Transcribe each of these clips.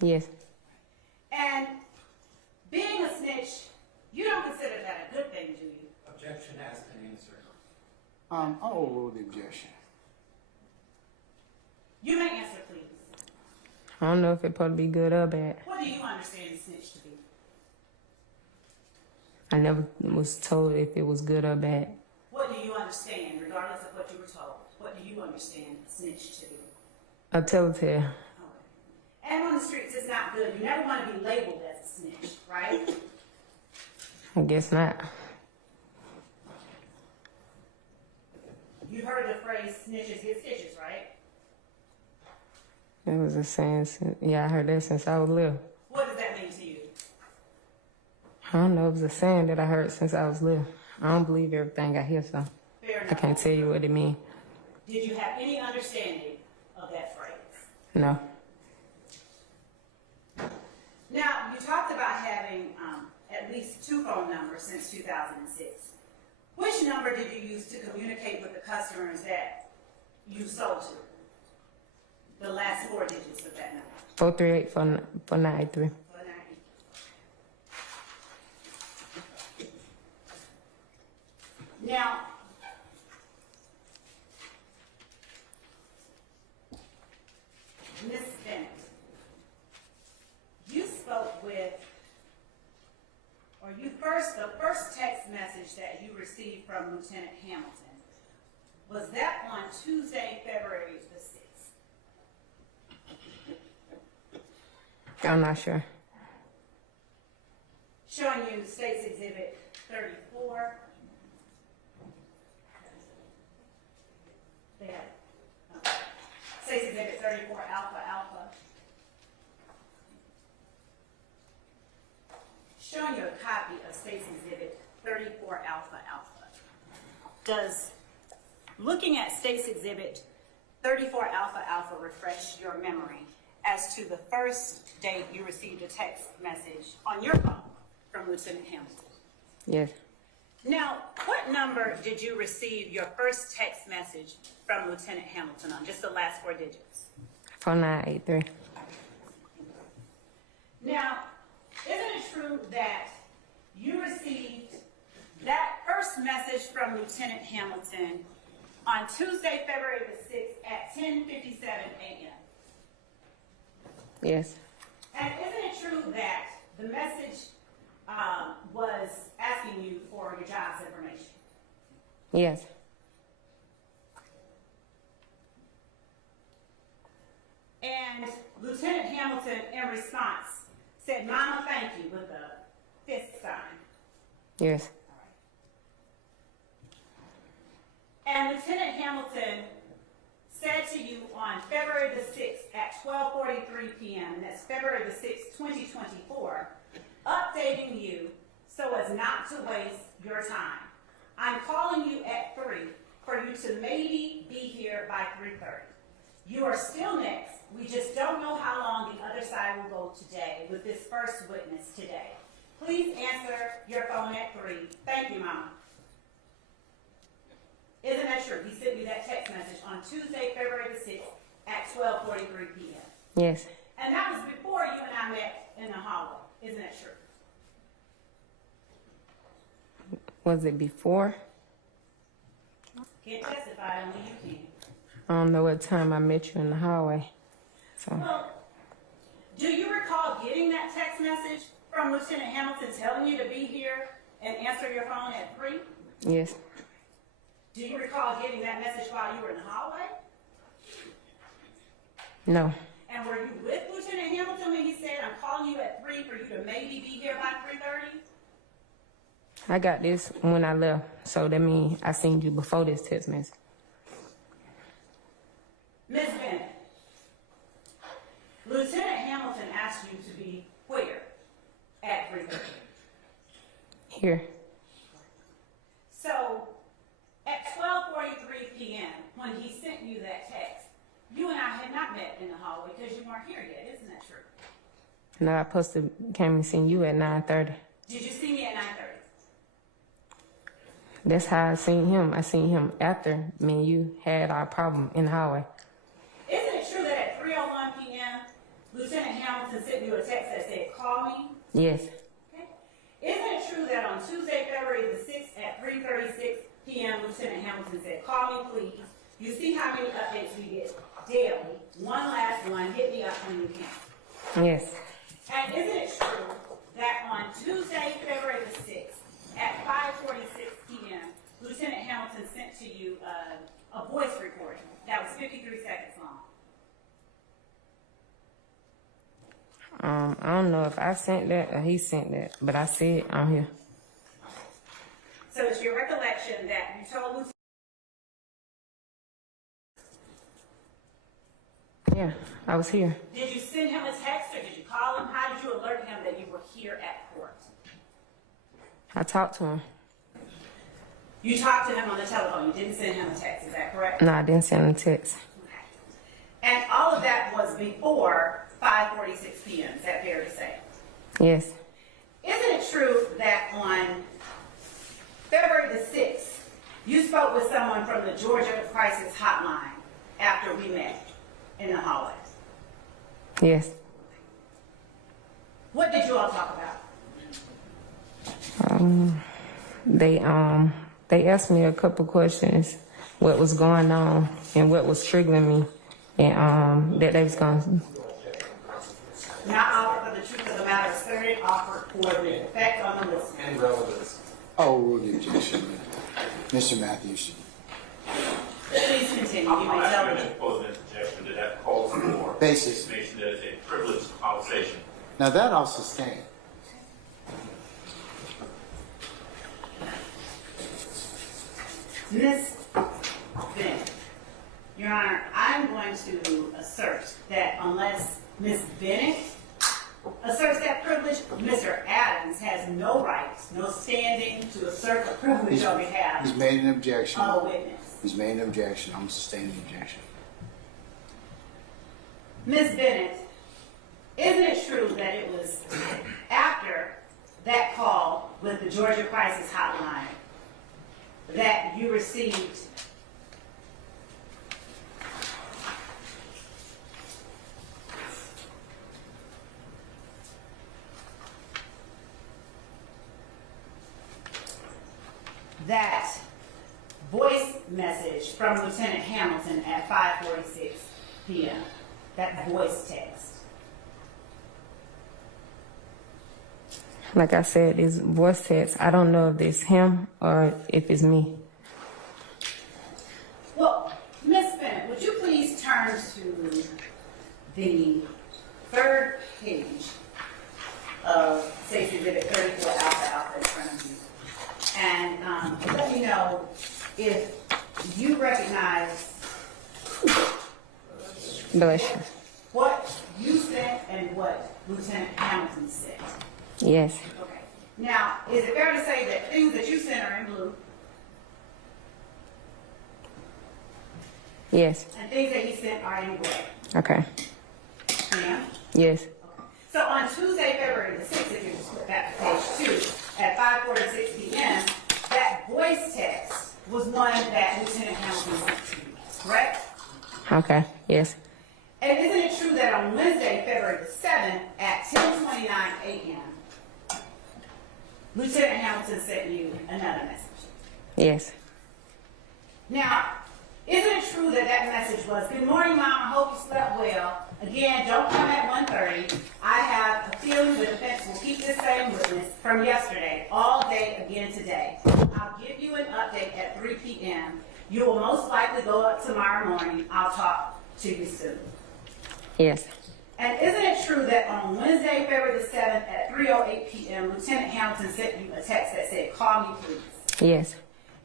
Yes. And being a snitch, you don't consider that a good thing, do you? Objection has been answered. I'll overrule the objection. You may answer, please. I don't know if it's supposed to be good or bad. What do you understand a snitch to be? I never was told if it was good or bad. What do you understand, regardless of what you were told? What do you understand a snitch to be? A telltale. Okay. And on the streets, it's not good. You never want to be labeled as a snitch, right? I guess not. You've heard the phrase snitches get stitches, right? It was a saying. Yeah, I heard that since I was little. What does that mean to you? I don't know. It was a saying that I heard since I was little. I don't believe everything I hear, so Fair enough. I can't tell you what it means. Did you have any understanding of that phrase? No. Now, you talked about having at least 2 phone numbers since 2006. Which number did you use to communicate with the customers that you sold to? The last 4 digits of that number. 438 4983. Now, Ms. Bennett, you spoke with, or the first text message that you received from Lieutenant Hamilton, was that on Tuesday, February the 6th? I'm not sure. Showing you State's Exhibit 34. There. State's Exhibit 34, Alpha Alpha. Showing you a copy of State's Exhibit 34, Alpha Alpha. Does looking at State's Exhibit 34, Alpha Alpha refresh your memory as to the first date you received a text message on your phone from Lieutenant Hamilton? Yes. Now, what number did you receive your first text message from Lieutenant Hamilton on? Just the last 4 digits. 4983. Now, isn't it true that you received that first message from Lieutenant Hamilton on Tuesday, February the 6th at 10:57 a.m.? Yes. And isn't it true that the message was asking you for your job's information? Yes. And Lieutenant Hamilton, in response, said, "Mama, thank you," with a fist sign. Yes. And Lieutenant Hamilton said to you on February the 6th at 12:43 p.m., and that's February the 6th, 2024, updating you so as not to waste your time. "I'm calling you at 3 for you to maybe be here by 3:30. You are still next. We just don't know how long the other side will go today with this first witness today. Please answer your phone at 3. Thank you, Mama." Isn't that true? He sent you that text message on Tuesday, February the 6th at 12:43 p.m. Yes. And that was before you and I met in the hallway. Isn't that true? Was it before? Can't testify, only you can. I don't know what time I met you in the hallway. So. Well, do you recall getting that text message from Lieutenant Hamilton telling you to be here and answer your phone at 3? Yes. Do you recall getting that message while you were in the hallway? No. And were you with Lieutenant Hamilton when he said, "I'm calling you at 3 for you to maybe be here by 3:30? I got this when I left, so that means I seen you before this text message. Ms. Bennett, Lieutenant Hamilton asked you to be where at 3:30? Here. So, at 12:43 p.m., when he sent you that text, you and I had not met in the hallway because you weren't here yet. Isn't that true? No, I supposed to came and seen you at 9:30. Did you see me at 9:30? That's how I seen him. I seen him after me and you had our problem in the hallway. Isn't it true that at 3:01 p.m., Lieutenant Hamilton sent Yes. Okay. Isn't it true that on Tuesday, February the 6th at 3:36 p.m., Lieutenant Hamilton said, "Call me, please. You see how many updates we get daily. One last one. Hit me up when you can." Yes. And isn't it true that on Tuesday, February the 6th at 5:46 p.m., Lieutenant Hamilton sent to you a voice recording that was 53 seconds long? I don't know if I sent that or he sent that, but I see it on here. So it's your recollection that you told Lieutenant. Yeah, I was here. Did you send him a text or did you call him? How did you alert him that you were here at court? I talked to him. You talked to him on the telephone. You didn't send him a text. Is that correct? No, I didn't send him a text. Okay. And all of that was before 5:46 p.m. Is that fair to say? Yes. Isn't it true that on February the 6th, you spoke with someone from the Georgia Crisis Hotline after we met in the hallway? Yes. What did you all talk about? They asked me a couple questions, what was going on and what was triggering me, and that they was going. Not offered for the truth of the matter asserted, offered for the effect on the listener. And relevance. Overrule the objection. Mr. Matthews. Please continue. You may I'm tell asking me. an opposing objection that that calls for Basis. information that is a privileged conversation. Now that I'll sustain. Ms. Bennett, Your Honor, I'm going to assert that unless Ms. Bennett asserts that privilege, Mr. Adams has no rights, no standing to assert the privilege on behalf He's made an objection. of a witness. He's made an objection. I'm sustaining the objection. Ms. Bennett, isn't it true that it was after that call with the Georgia Crisis Hotline that you received that voice message from Lieutenant Hamilton at 5:46 p.m., that voice text? Like I said, these voice texts, I don't know if it's him or if it's me. Well, Ms. Bennett, would you please turn to the third page of State's Exhibit 34 Alpha in front of you, and let me know if you recognize Bless you. what you said and what Lieutenant Hamilton said. Yes. Okay. Now, is it fair to say that things that you sent are in blue Yes. and things that he sent are in gray? Okay. Ma'am? Yes. So on Tuesday, February the 6th, if you just flip back to page 2, at 5:46 p.m., that voice text was one that Lieutenant Hamilton sent to you, correct? Okay. Yes. And isn't it true that on Wednesday, February the 7th, at 10:29 a.m., Lieutenant Hamilton sent you another message? Yes. Now, isn't it true that that message was, "Good morning, Mom, I hope you slept well. Again, don't come at 1:30. I have a feeling the defense will keep this same witness from yesterday all day again today. I'll give you an update at 3 p.m. You will most likely go up tomorrow morning. I'll talk to you soon." Yes. And isn't it true that on Wednesday, February the 7th at 3:08 p.m., Lieutenant Hamilton sent you a text that said, "Call me, please"? Yes.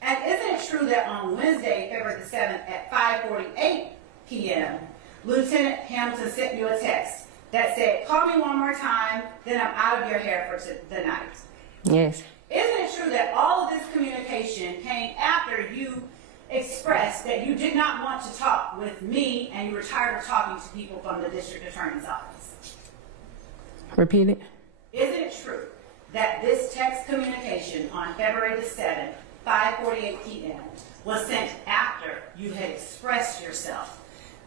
And isn't it true that on Wednesday, February the 7th at 5:48 p.m., Lieutenant Hamilton sent you a text that said, "Call me one more time, then I'm out of your hair for the night"? Yes. Isn't it true that all of this communication came after you expressed that you did not want to talk with me and you were tired of talking to people from the district attorney's office? Repeat it. Isn't it true that this text communication on February the 7th, 5:48 p.m., was sent after you had expressed yourself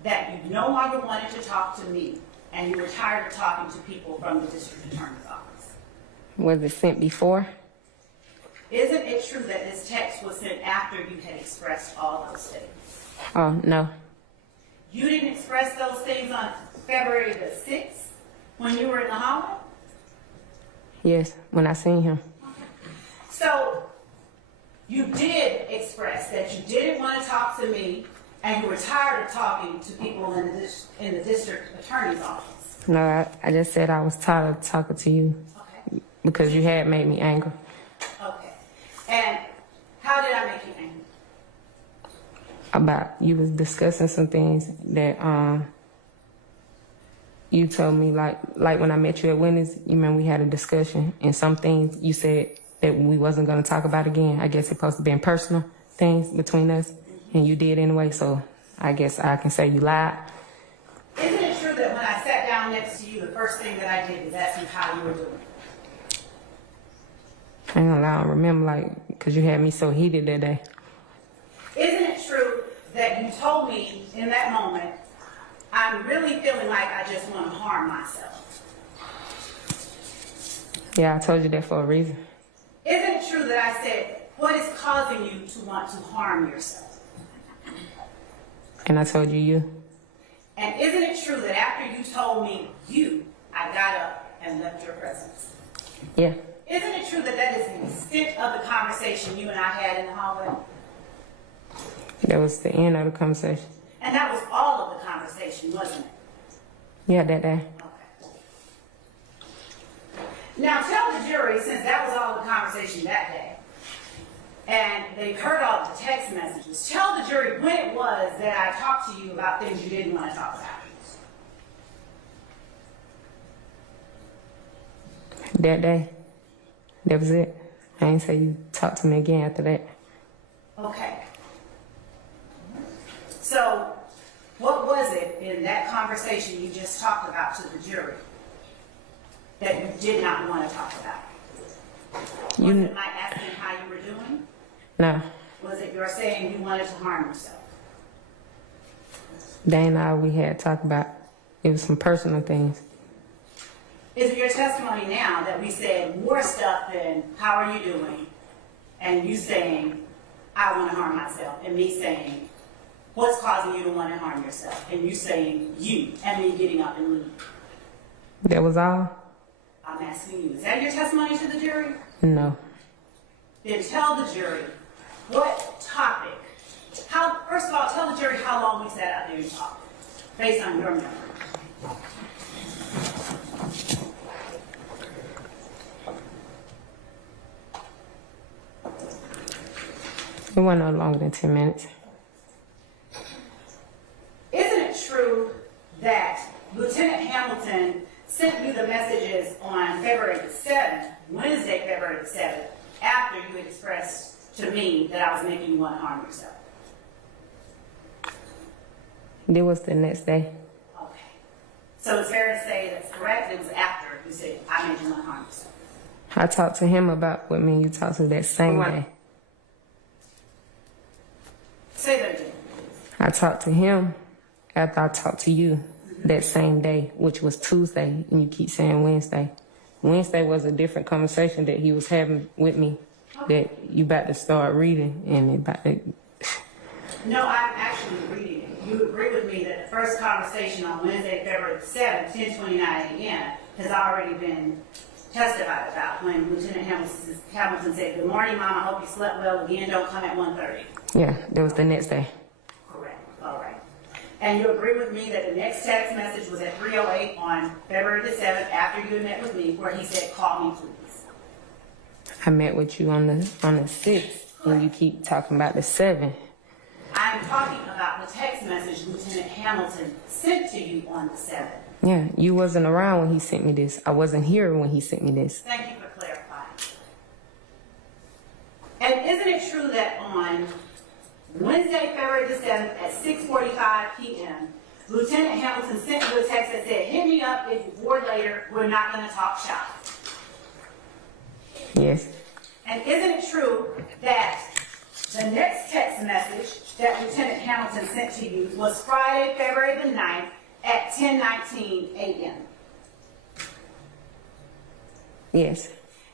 that you no longer wanted to talk to me and you were tired of talking to people from the district attorney's office? Was it sent before? Isn't it true that this text was sent after you had expressed all those things? Oh, no. You didn't express those things on February the 6th when you were in the hallway? Yes, when I seen him. So you did express that you didn't want to talk to me and you were tired of talking to people in the district attorney's office. No, I just said I was tired of talking to you Okay. because you had made me angry. Okay. And how did I make you angry? About you was discussing some things that you told me like when I met you at Wendy's, you remember we had a discussion and some things you said that we wasn't gonna talk about again. I guess it's supposed to be personal things between us and you did anyway, so I guess I can say you lied. Isn't it true that when I sat down next to you, the first thing that I did was ask you how you were doing? I ain't gonna lie, I don't remember like, cause you had me so heated that day. Isn't it true that you told me in that moment, I'm really feeling like I just want to harm myself? Yeah, I told you that for a reason. Isn't it true that I said, what is causing you to want to harm yourself? And I told you. And isn't it true that after you told me I got up and left your presence? Yeah. Isn't it true that that is the extent of the conversation you and I had in the hallway? That was the end of the conversation. And that was all of the conversation, wasn't it? Yeah, that day. Okay. Now tell the jury, since that was all the conversation that day, and they've heard all the text messages, tell the jury when it was that I talked to you about things you didn't want to talk about. That day. That was it. I ain't say you talk to me again after that. Okay. So, what was it in that conversation you just talked about to the jury that you did not want to talk about? Was it my asking how you were doing? No. Was it your saying you wanted to harm yourself? That ain't all we had talked about. It was some personal things. Is it your testimony now that we said more stuff than how are you doing, and you saying I want to harm myself, and me saying what's causing you to want to harm yourself, and you saying you, and me getting up and leaving? That was all? I'm asking you, is that your testimony to the jury? No. Then tell the jury what topic. First of all, tell the jury how long we sat out there and talked, based on your memory. It wasn't no longer than 10 minutes. Isn't it true that Lieutenant Hamilton sent you the messages on February the 7th, Wednesday, February the 7th, after you had expressed to me that I was making you want to harm yourself? It was the next day. Okay. So it's fair to say that's correct? It was after you said, I made you want to harm yourself. I talked to him about what me and you talked to that same day. Say that again. I talked to him after I talked to you that same day, which was Tuesday, and you keep saying Wednesday. Wednesday was a different conversation that he was having with me that you about to start reading and about to... No, I'm actually reading it. You agree with me that the first conversation on Wednesday, February 7th, 10:29 a.m. has already been testified about when Lieutenant Hamilton said, "Good morning, Mom. I hope you slept well. Again, don't come at 1:30. Yeah, that was the next day. Correct. All right. And you agree with me that the next text message was at 3:08 on February the 7th after you had met with me where he said, "Call me, please." I met with you on the 6th, and you keep talking about the 7th. I'm talking about the text message Lieutenant Hamilton sent to you on the 7th. Yeah, you wasn't around when he sent me this. I wasn't here when he sent me this. Thank you for clarifying. And isn't it true that on Wednesday, February the 7th at 6:45 p.m., Lieutenant Hamilton sent you a text that said, "Hit me up if you're bored later. We're not going to talk shop." Yes. And isn't it true that the next text message that Lieutenant Hamilton sent to you was Friday, February the 9th at 10:19 a.m.? Yes.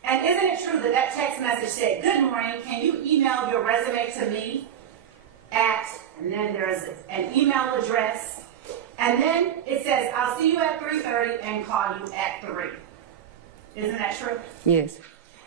And isn't it true that that text message said, "Good morning, can you email your resume to me at," and then there's an email address, and then it says, "I'll see you at 3:30 and call you at 3." Isn't that true? Yes.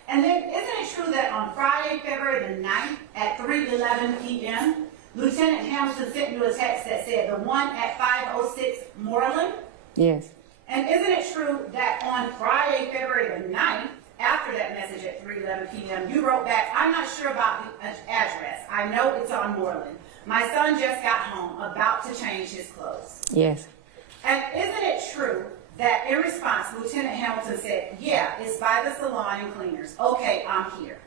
And then isn't it true that on Friday, February the 9th at 3:11 p.m., Lieutenant Hamilton sent you a text that said, "The one at 506 Moreland"? Yes. And isn't it true that on Friday, February the 9th, after that message at 3:11 p.m., you wrote back, "I'm not sure about the address. I know it's on Moreland. My son just got home, about to change his clothes." Yes. And isn't it true that in response, Lieutenant Hamilton said, "Yeah, it's by the salon and cleaners. Okay, I'm here."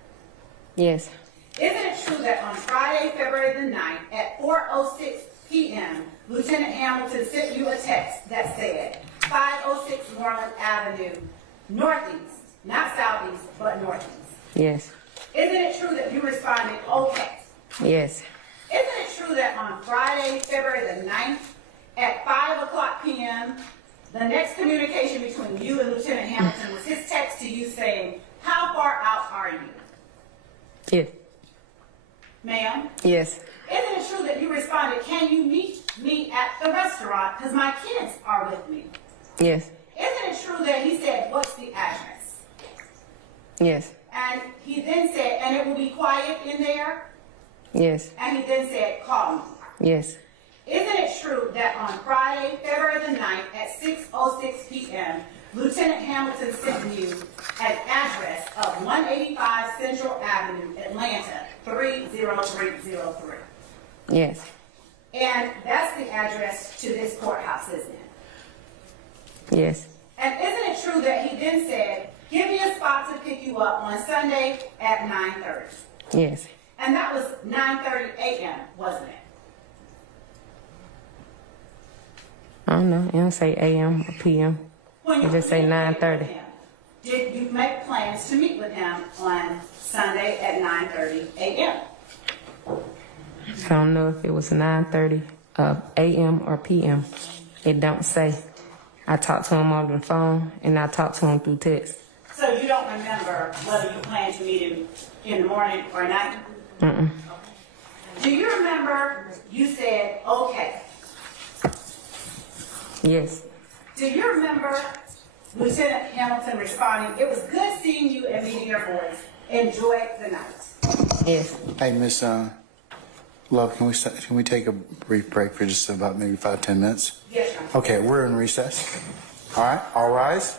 Yes. Isn't it true that on Friday, February the 9th at 4:06 p.m., Lieutenant Hamilton sent you a text that said, 506 Moreland Avenue, northeast, not southeast, but northeast? Yes. Isn't it true that you responded, "Okay"? Yes. Isn't it true that on Friday, February the 9th at 5 o'clock p.m., the next communication between you and Lieutenant Hamilton was his text to you saying, "How far out are you?" Yes. Ma'am? Yes. Isn't it true that you responded, "Can you meet me at the restaurant because my kids are with me"? Yes. Isn't it true that he said, "What's the address?" Yes. And he then said, "And it will be quiet in there"? Yes. And he then said, "Call me." Yes. Isn't it true that on Friday, February the 9th at 6:06 p.m., Lieutenant Hamilton sent you an address of 185 Central Avenue, Atlanta, 30303? Yes. And that's the address to this courthouse, isn't it? Yes. And isn't it true that he then said, "Give me a spot to pick you up on Sunday at 9:30? Yes. And that was 9:30 a.m., wasn't it? I don't know. It don't say AM or PM. When It just say communicated 9:30. with him, did you make plans to meet with him on Sunday at 9:30 a.m.? I don't know if it was 9:30 AM or PM. It don't say. I talked to him over the phone and I talked to him through text. So you don't remember whether you planned to meet him in the morning or night? Mm-mm. Do you remember you said, "Okay"? Yes. Do you remember Lieutenant Hamilton responding, "It was good seeing you and meeting your boys. Enjoy the night"? Yes. Hey, Miss Love, can we take a brief break for just about maybe 5-10 minutes? Yes, sir. Okay, we're in recess. All right, all rise.